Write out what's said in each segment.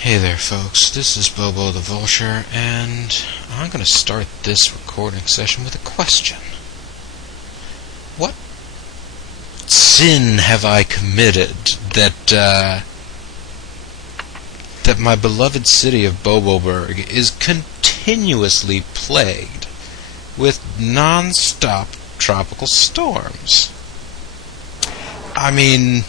Hey there folks, this is Bobo the Vulture, and I'm going to start this recording session with a question. What sin have I committed that my beloved city of Boboburg is continuously plagued with non-stop tropical storms? I mean,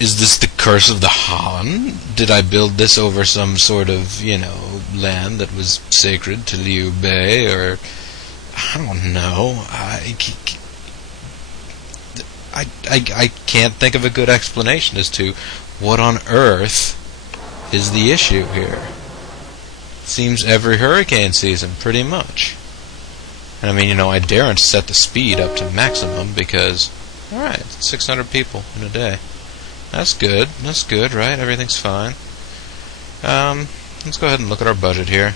is this the curse of the Han? Did I build this over some sort of, land that was sacred to Liu Bei, or I don't know. I can't think of a good explanation as to what on earth is the issue here. Seems every hurricane season, pretty much. And I mean, I daren't set the speed up to maximum because, alright, 600 people in a day. That's good, right? Everything's fine. Let's go ahead and look at our budget here.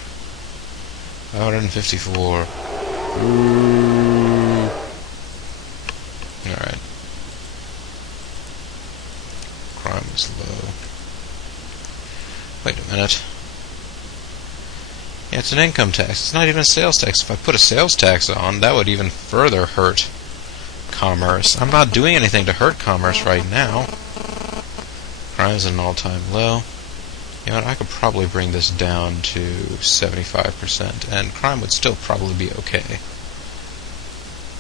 554. Alright. Crime is low. Wait a minute. Yeah, it's an income tax. It's not even a sales tax. If I put a sales tax on, that would even further hurt commerce. I'm not doing anything to hurt commerce right now. Crime is at an all-time low. I could probably bring this down to 75%, and crime would still probably be okay.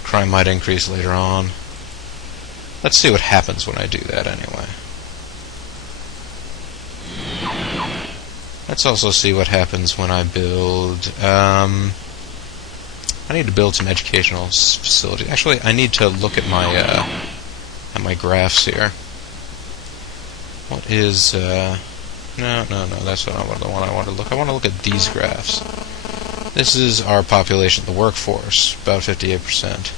Crime might increase later on. Let's see what happens when I do that anyway. Let's also see what happens when I build... I need to build some educational facilities. Actually, I need to look at my graphs here. What is, no, that's not the one I want to look. I want to look at these graphs. This is our population, the workforce, about 58%.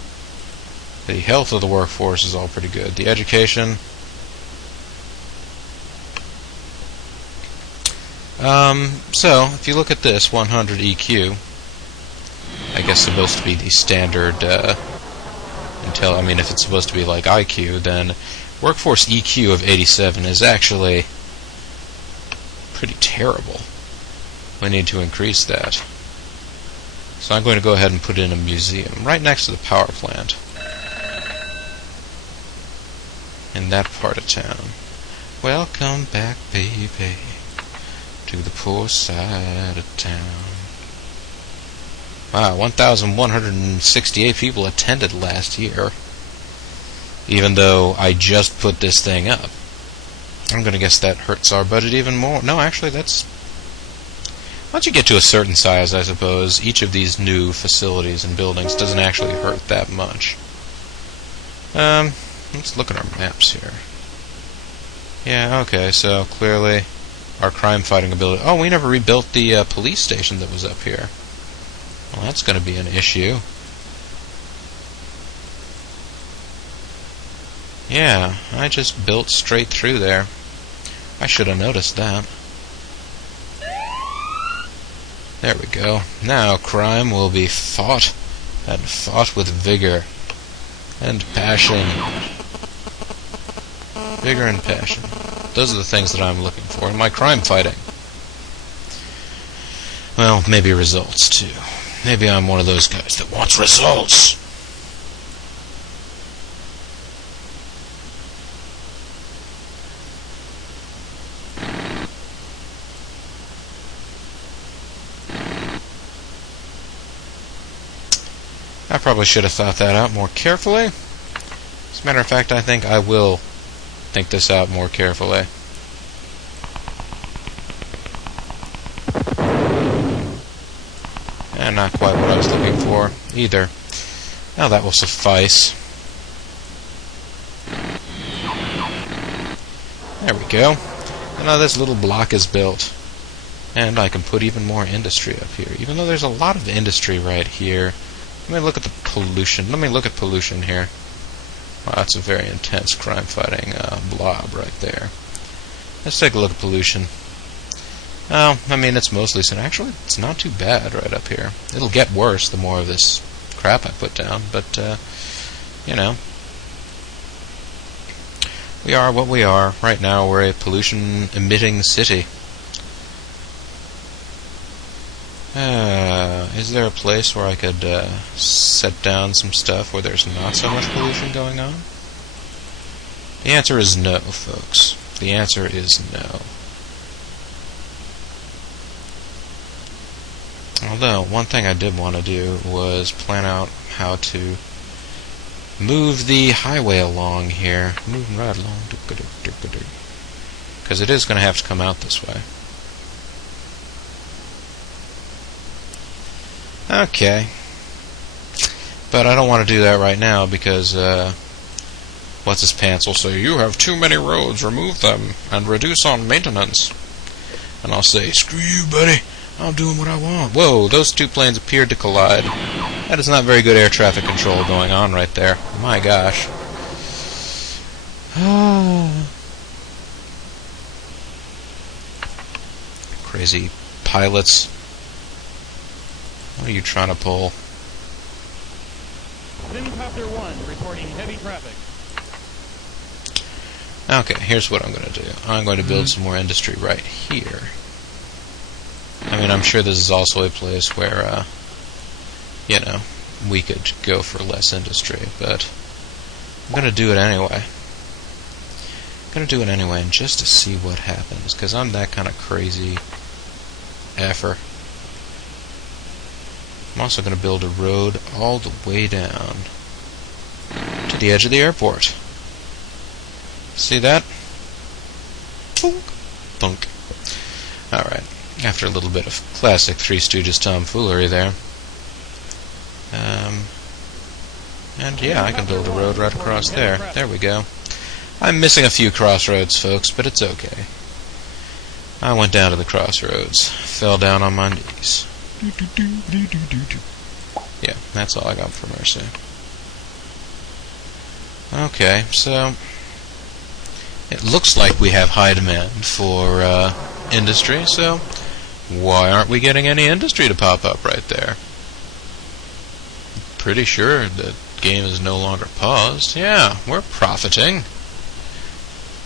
The health of the workforce is all pretty good. The education, so, if you look at this, 100 EQ, I guess supposed to be the standard, if it's supposed to be like IQ, then workforce EQ of 87 is actually pretty terrible. We need to increase that. So I'm going to go ahead and put in a museum right next to the power plant in that part of town. Welcome back, baby, to the poor side of town. Wow, 1,168 people attended last year, even though I just put this thing up. I'm going to guess that hurts our budget even more. No, actually, that's... Once you get to a certain size, I suppose, each of these new facilities and buildings doesn't actually hurt that much. Let's look at our maps here. Yeah, okay, so clearly our crime-fighting ability... Oh, we never rebuilt the police station that was up here. Well, that's going to be an issue. Yeah, I just built straight through there. I should have noticed that. There we go. Now crime will be fought, and fought with vigor and passion. Vigor and passion. Those are the things that I'm looking for in my crime fighting. Well, maybe results too. Maybe I'm one of those guys that wants results. I probably should have thought that out more carefully. As a matter of fact, I think I will think this out more carefully. And not quite what I was looking for either. Now that will suffice. There we go. And now this little block is built. And I can put even more industry up here, even though there's a lot of industry right here. Let me look at the pollution. Let me look at pollution here. Wow, that's a very intense crime-fighting blob right there. Let's take a look at pollution. Oh, it's mostly sin. Actually, it's not too bad right up here. It'll get worse the more of this crap I put down, but, we are what we are. Right now, we're a pollution-emitting city. Is there a place where I could set down some stuff where there's not so much pollution going on? The answer is no, folks. The answer is no. Although, one thing I did want to do was plan out how to move the highway along here. Moving right along. Because it is going to have to come out this way. Okay. But I don't want to do that right now because, what's his pants will say, "You have too many roads, remove them, and reduce on maintenance." And I'll say, "Screw you, buddy. I'm doing what I want." Whoa, those two planes appeared to collide. That is not very good air traffic control going on right there. My gosh. Crazy pilots. What are you trying to pull? SimCopter 1 reporting heavy traffic. Okay, here's what I'm going to do. I'm going to build some more industry right here. I mean, I'm sure this is also a place where, we could go for less industry, but I'm going to do it anyway. I'm going to do it anyway, and just to see what happens, because I'm that kind of crazy effer. I'm also going to build a road all the way down to the edge of the airport. See that? Boink. Bunk. Alright. After a little bit of classic Three Stooges tomfoolery there. And yeah, I can build a road right across there. There we go. I'm missing a few crossroads, folks, but it's okay. I went down to the crossroads. Fell down on my knees. Yeah, that's all I got for mercy. Okay, so it looks like we have high demand for industry, so why aren't we getting any industry to pop up right there? Pretty sure the game is no longer paused. Yeah, we're profiting.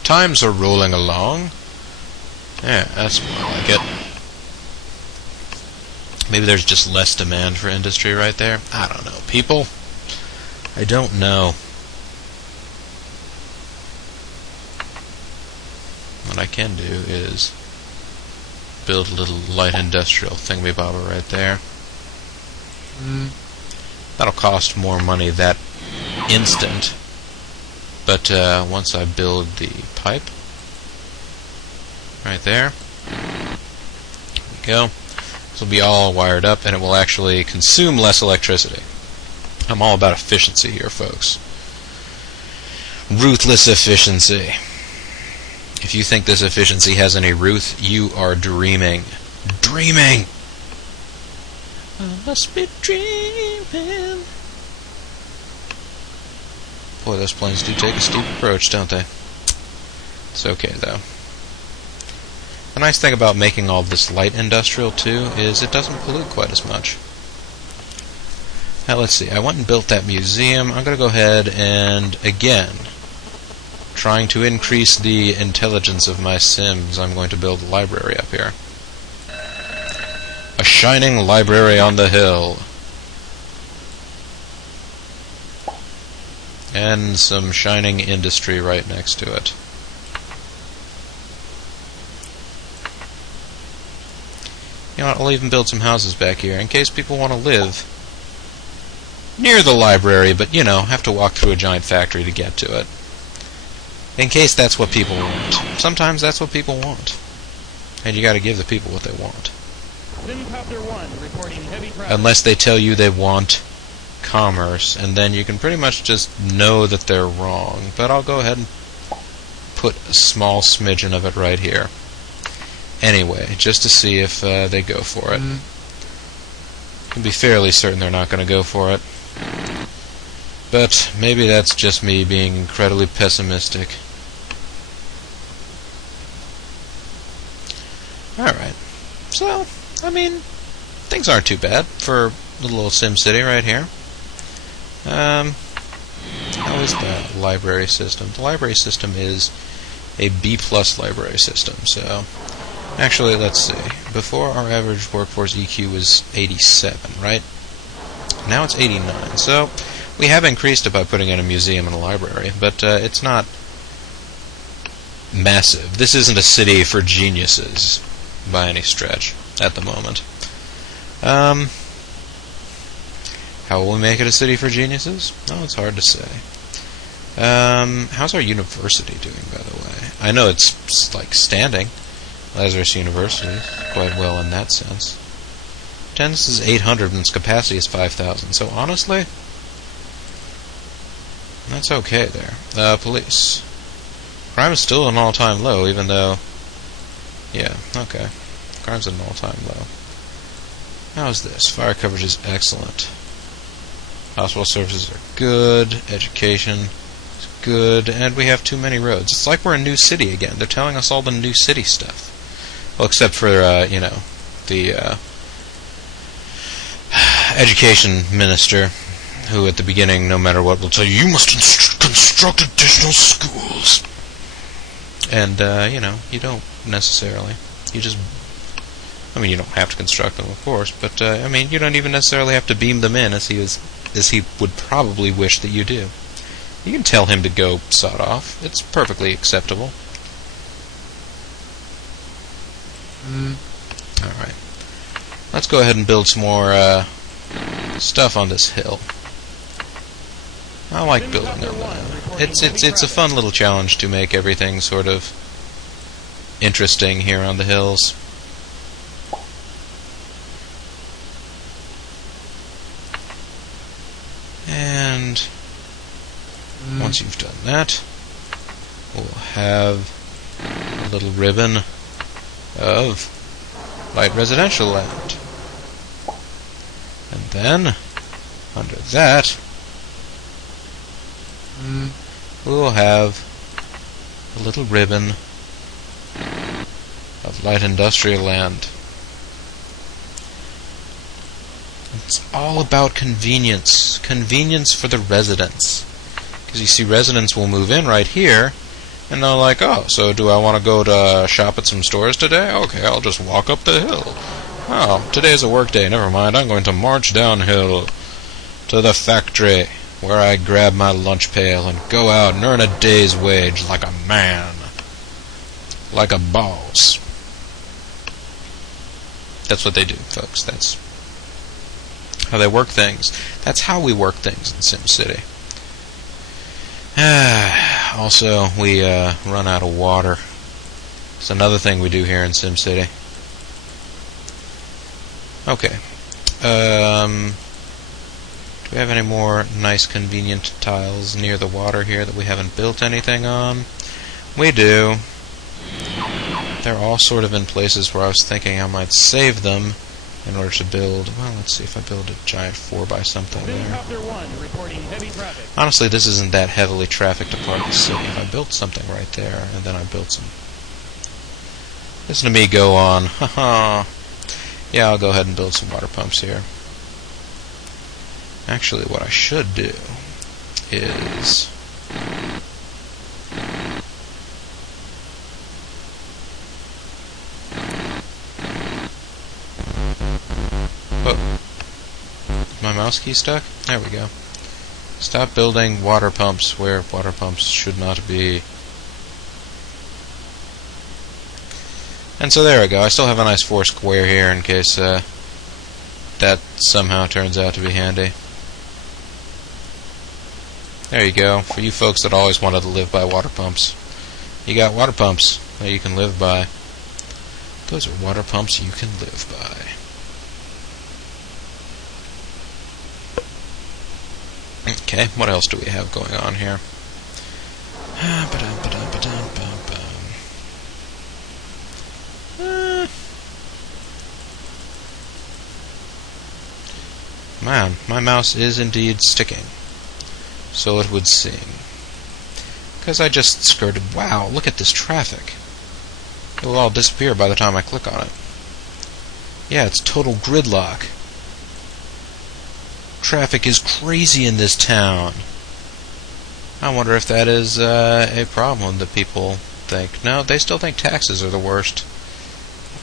Times are rolling along. Yeah, that's more like it. Maybe there's just less demand for industry right there. I don't know. People, I don't know. What I can do is build a little light industrial thingamabobber right there. That'll cost more money that instant. But once I build the pipe, right there we go. This will be all wired up, and it will actually consume less electricity. I'm all about efficiency here, folks. Ruthless efficiency. If you think this efficiency has any ruth, you are dreaming. Dreaming! I must be dreaming. Boy, those planes do take a steep approach, don't they? It's okay, though. The nice thing about making all this light industrial, too, is it doesn't pollute quite as much. Now, let's see. I went and built that museum. I'm going to go ahead and, again, trying to increase the intelligence of my Sims, I'm going to build a library up here. A shining library on the hill. And some shining industry right next to it. You know what, I'll even build some houses back here in case people want to live near the library, but, have to walk through a giant factory to get to it. In case that's what people want. Sometimes that's what people want. And you gotta give the people what they want. SimCopter 1 reporting heavy traffic. Unless they tell you they want commerce, and then you can pretty much just know that they're wrong. But I'll go ahead and put a small smidgen of it right here. Anyway, just to see if they go for it. You can be fairly certain they're not going to go for it. But maybe that's just me being incredibly pessimistic. Alright. So, I mean, things aren't too bad for the little SimCity right here. How is the library system? The library system is a B+ library system, so Actually, let's see. Before, our average workforce EQ was 87, right? Now it's 89. So we have increased it by putting in a museum and a library, but it's not massive. This isn't a city for geniuses by any stretch at the moment. How will we make it a city for geniuses? Oh, it's hard to say. How's our university doing, by the way? I know it's like standing. Lazarus University, quite well in that sense. Attendance is 800 and its capacity is 5,000. So honestly, that's okay there. Police. Crime is still at an all-time low, even though... Yeah, okay. Crime's at an all-time low. How's this? Fire coverage is excellent. Hospital services are good. Education is good. And we have too many roads. It's like we're a new city again. They're telling us all the new city stuff. Well, except for, the education minister, who at the beginning, no matter what, will tell you, you must construct additional schools. And, you don't necessarily. You just... I mean, you don't have to construct them, of course, but, you don't even necessarily have to beam them in as he would probably wish that you do. You can tell him to go sod off. It's perfectly acceptable. Alright. Let's go ahead and build some more, stuff on this hill. I like building on that. It's a fun little challenge to make everything sort of interesting here on the hills. And once you've done that, we'll have a little ribbon of light residential land. And then, under that, we'll have a little ribbon of light industrial land. It's all about convenience. Convenience for the residents. Because you see, residents will move in right here, and they're like, oh, so do I want to go to shop at some stores today? Okay, I'll just walk up the hill. Oh, today's a work day. Never mind, I'm going to march downhill to the factory, where I grab my lunch pail and go out and earn a day's wage like a man. Like a boss. That's what they do, folks. That's how they work things. That's how we work things in SimCity. Also, we run out of water. It's another thing we do here in SimCity. Okay. Do we have any more nice, convenient tiles near the water here that we haven't built anything on? We do. They're all sort of in places where I was thinking I might save them in order to build... Well, let's see if I build a giant 4x something there. Honestly, this isn't that heavily trafficked a part of the city. If I built something right there, and then I built some... Listen to me go on. Haha. Yeah, I'll go ahead and build some water pumps here. Actually, what I should do is... Oh. Is my mouse key stuck? There we go. Stop building water pumps where water pumps should not be. And so there we go. I still have a nice 4 square here in case that somehow turns out to be handy. There you go. For you folks that always wanted to live by water pumps. You got water pumps that you can live by. Those are water pumps you can live by. Okay, what else do we have going on here? Man, my mouse is indeed sticking. So it would seem. Because I just skirted... Wow, look at this traffic. It will all disappear by the time I click on it. Yeah, it's total gridlock. Traffic is crazy in this town. I wonder if that is a problem that people think. No, they still think taxes are the worst.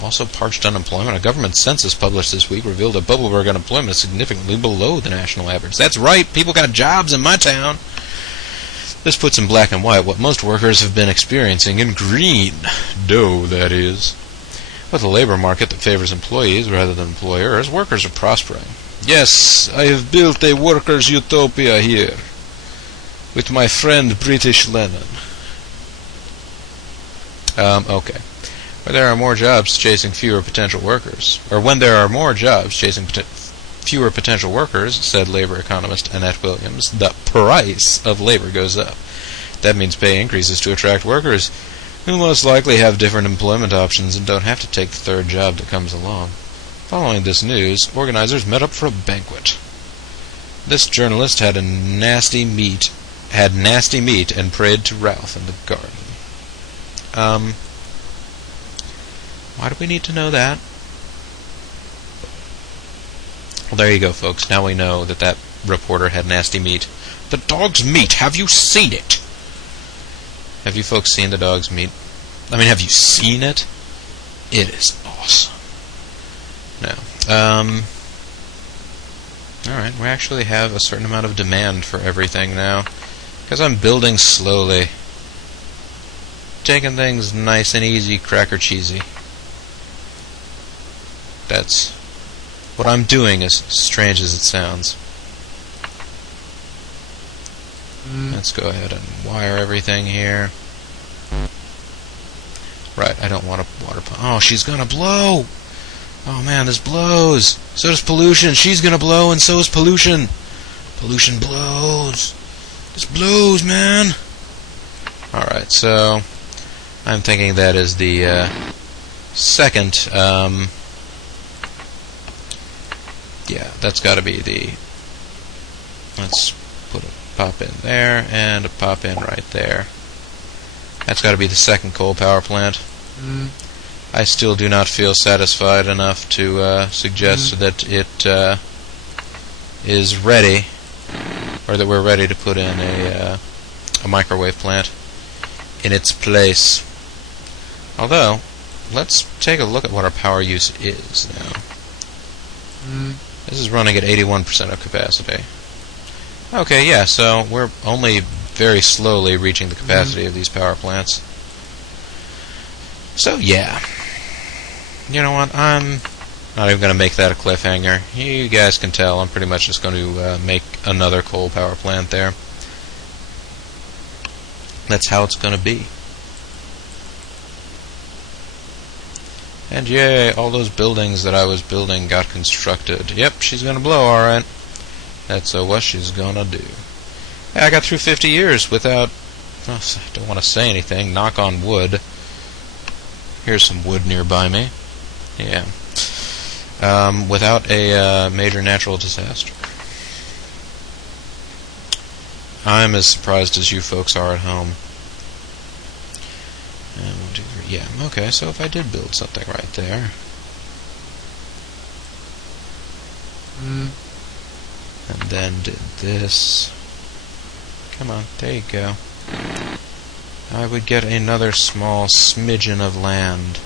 Also, parched unemployment. A government census published this week revealed that Bubbleberg unemployment is significantly below the national average. That's right, people got jobs in my town. This puts in black and white what most workers have been experiencing in green. Dough, that is. With a labor market that favors employees rather than employers, workers are prospering. Yes, I have built a workers' utopia here. With my friend British Lenin. Okay. Where there are more jobs chasing fewer potential workers. Or when there are more jobs chasing fewer potential workers, said labor economist Annette Williams, the price of labor goes up. That means pay increases to attract workers who most likely have different employment options and don't have to take the third job that comes along. Following this news, organizers met up for a banquet. This journalist had nasty meat and prayed to Ralph in the garden. Why do we need to know that? Well, there you go, folks. Now we know that that reporter had nasty meat. The dog's meat! Have you seen it? Have you folks seen the dog's meat? I mean, have you seen it? It is awesome. No. Alright, we actually have a certain amount of demand for everything now. Because I'm building slowly. Taking things nice and easy, cracker cheesy. That's what I'm doing, as strange as it sounds. Let's go ahead and wire everything here. Right, I don't want a water pump. Oh, she's gonna blow! Oh man, this blows! So does pollution. She's gonna blow, and so is pollution. Pollution blows. This blows, man! Alright, so I'm thinking that is the second, yeah, that's gotta be the... Let's put a pop in there, and a pop in right there. That's gotta be the second coal power plant. I still do not feel satisfied enough to suggest that it is ready, or that we're ready to put in a microwave plant in its place. Although, let's take a look at what our power use is now. This is running at 81% of capacity. Okay, yeah, so we're only very slowly reaching the capacity of these power plants. So, yeah. You know what, I'm not even going to make that a cliffhanger. You guys can tell I'm pretty much just going to make another coal power plant there. That's how it's going to be. And yay, all those buildings that I was building got constructed. Yep, she's going to blow, alright. That's what she's going to do. I got through 50 years without... Oh, I don't want to say anything. Knock on wood. Here's some wood nearby me. Yeah. Without a major natural disaster. I'm as surprised as you folks are at home. Yeah, okay, so if I did build something right there... and then did this... Come on, there you go. I would get another small smidgen of land.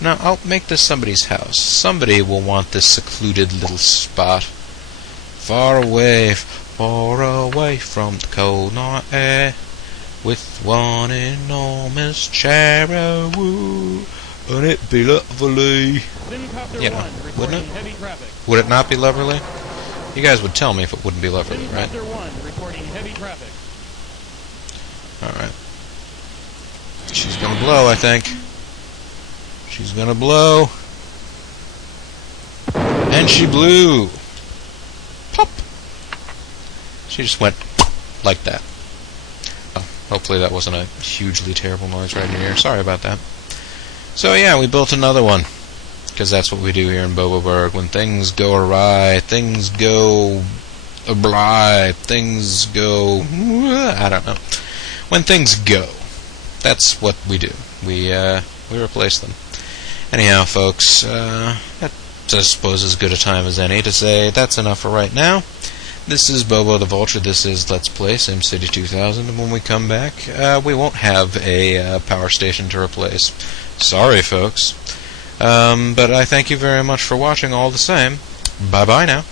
Now, I'll make this somebody's house. Somebody will want this secluded little spot. Far away from the cold night air, with one enormous chair, woo, and it be lovely. You know, wouldn't it? Would it not be lovely? You guys would tell me if it wouldn't be lovely, right? Alright. She's gonna blow, I think. She's gonna blow. And she blew. Pop! She just went like that. Oh, hopefully that wasn't a hugely terrible noise right in your ear. Sorry about that. So yeah, we built another one. Because that's what we do here in Boboberg. When things go awry, things go awry, things go... I don't know. When things go. That's what we do. We replace them. Anyhow, folks, that's, I suppose, as good a time as any to say that's enough for right now. This is Bobo the Vulture. This is Let's Play SimCity 2000. And when we come back, we won't have a power station to replace. Sorry, folks. But I thank you very much for watching all the same. Bye-bye now.